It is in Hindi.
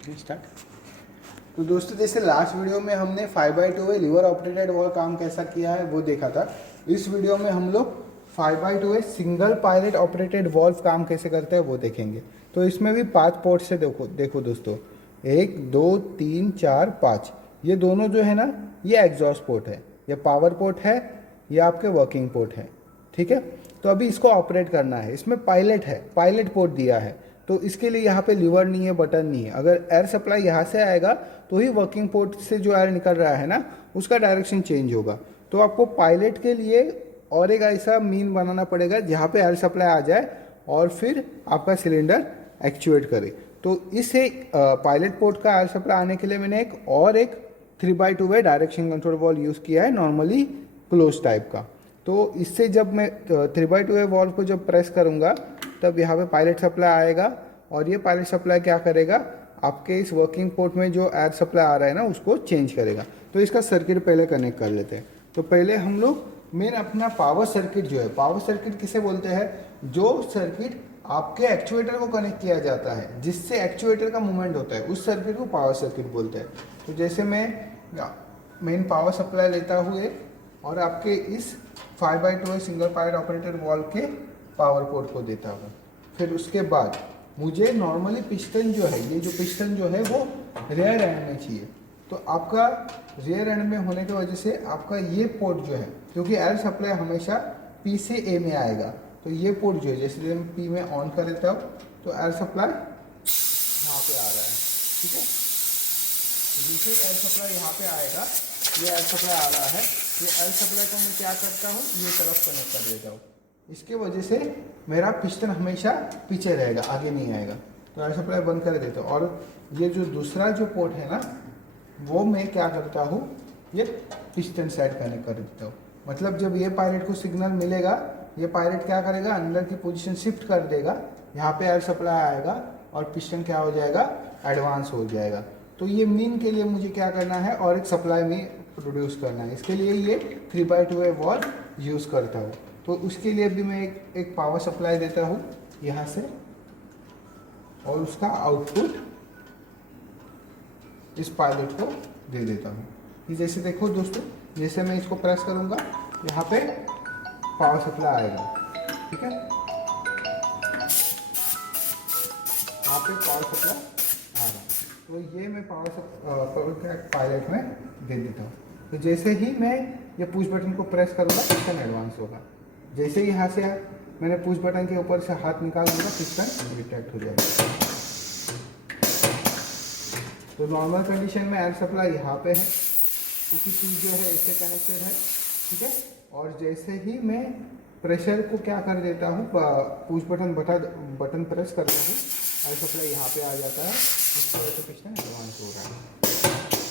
स्टार्ट। तो दोस्तों जैसे लास्ट वीडियो में हमने 5/2 लीवर ऑपरेटेड वॉल्व काम कैसा किया है वो देखा था। इस वीडियो में हम लोग 5/2 सिंगल पायलट ऑपरेटेड वॉल्व काम कैसे करते हैं वो देखेंगे। तो इसमें भी 5 पोर्ट से देखो दोस्तों, 1 2 3 4 5, ये दोनों जो है ना ये एग्जॉस्ट पोर्ट है, ये पावर पोर्ट है, ये आपके वर्किंग पोर्ट है। ठीक है, तो अभी इसको ऑपरेट करना है। इसमें पायलट है, पायलट पोर्ट दिया है, तो इसके लिए यहाँ पे लीवर नहीं है, बटन नहीं है। अगर एयर सप्लाई यहाँ से आएगा तो ही वर्किंग पोर्ट से जो एयर निकल रहा है ना उसका डायरेक्शन चेंज होगा। तो आपको पायलट के लिए और एक ऐसा मीन बनाना पड़ेगा जहाँ पे एयर सप्लाई आ जाए और फिर आपका सिलेंडर एक्चुएट करे। तो इस एक पायलट पोर्ट का एयर सप्लाई आने के लिए मैंने एक 3/2 वे डायरेक्शन कंट्रोल वॉल्व यूज़ किया है, नॉर्मली क्लोज टाइप का। तो इससे जब मैं 3/2 वे वॉल्व को जब प्रेस करूँगा तब यहाँ पे पायलट सप्लाई आएगा और ये पायलट सप्लाई क्या करेगा, आपके इस वर्किंग पोर्ट में जो एयर सप्लाई आ रहा है ना उसको चेंज करेगा। तो इसका सर्किट पहले कनेक्ट कर लेते हैं। तो पहले हम लोग मेन अपना पावर सर्किट जो है, पावर सर्किट किसे बोलते हैं, जो सर्किट आपके एक्चुएटर को कनेक्ट किया जाता है जिससे एक्चुएटर का मूवमेंट होता है, उस सर्किट को पावर सर्किट बोलते हैं। तो जैसे मैं मेन पावर सप्लाई लेता हुए और आपके इस 5/2 सिंगल पायलट ऑपरेटेड वॉल्व के पावर पोर्ट को देता हूँ। फिर उसके बाद मुझे नॉर्मली पिस्टन जो है, ये जो पिस्टन जो है वो रेयर एंड में चाहिए। तो आपका रेयर एंड में होने की वजह से आपका ये पोर्ट जो है, क्योंकि एयर सप्लाई हमेशा पी से ए में आएगा, तो ये पोर्ट जो है जैसे मैं पी में ऑन कर देता हूँ तो एयर सप्लाई यहाँ पे आ रहा है। ठीक है, तो जैसे एयर सप्लाई यहाँ पे आएगा, ये एयर सप्लाई आ रहा है, ये एयर सप्लाई को मैं क्या करता हूँ, ये तरफ कनेक्ट कर देता हूँ। इसके वजह से मेरा पिस्टन हमेशा पीछे रहेगा, आगे नहीं आएगा। तो एयर सप्लाई बंद कर देता हूँ और ये जो दूसरा जो पोर्ट है ना वो मैं क्या करता हूँ, ये पिस्टन साइड कनेक्ट कर देता हूँ। मतलब जब ये पायलट को सिग्नल मिलेगा, ये पायलट क्या करेगा, अंदर की पोजीशन शिफ्ट कर देगा, यहाँ पे एयर सप्लाई आएगा और पिस्टन क्या हो जाएगा, एडवांस हो जाएगा। तो ये मीन के लिए मुझे क्या करना है और एक सप्लाई में प्रोड्यूस करना है, इसके लिए ये 3/2 वॉल्व यूज़ करता हूँ। तो उसके लिए भी मैं एक पावर सप्लाई देता हूँ यहाँ से और उसका आउटपुट इस पायलट को दे देता हूँ। ये जैसे देखो दोस्तों, जैसे मैं इसको प्रेस करूँगा यहाँ पे पावर सप्लाई आएगा। ठीक है, यहाँ पे पावर सप्लाई आ रहा है, तो ये मैं पावर पायलट में दे देता हूँ। तो जैसे ही मैं ये पुश बटन को प्रेस करूँगा पिस्टन एडवांस होगा। जैसे ही यहाँ से मैंने पुश बटन के ऊपर से हाथ निकाल दूँगा पिस्टन डिटेक्ट हो जाएगा। तो नॉर्मल कंडीशन में एयर सप्लाई यहाँ पे है क्योंकि चीज़ जो है इससे कनेक्टेड है। ठीक है, और जैसे ही मैं प्रेशर को क्या कर देता हूँ, पुश बटन प्रेस करता हूँ, एयर सप्लाई यहाँ पे आ जाता है, इस तरह से पिस्टन एडवांस हो रहा है।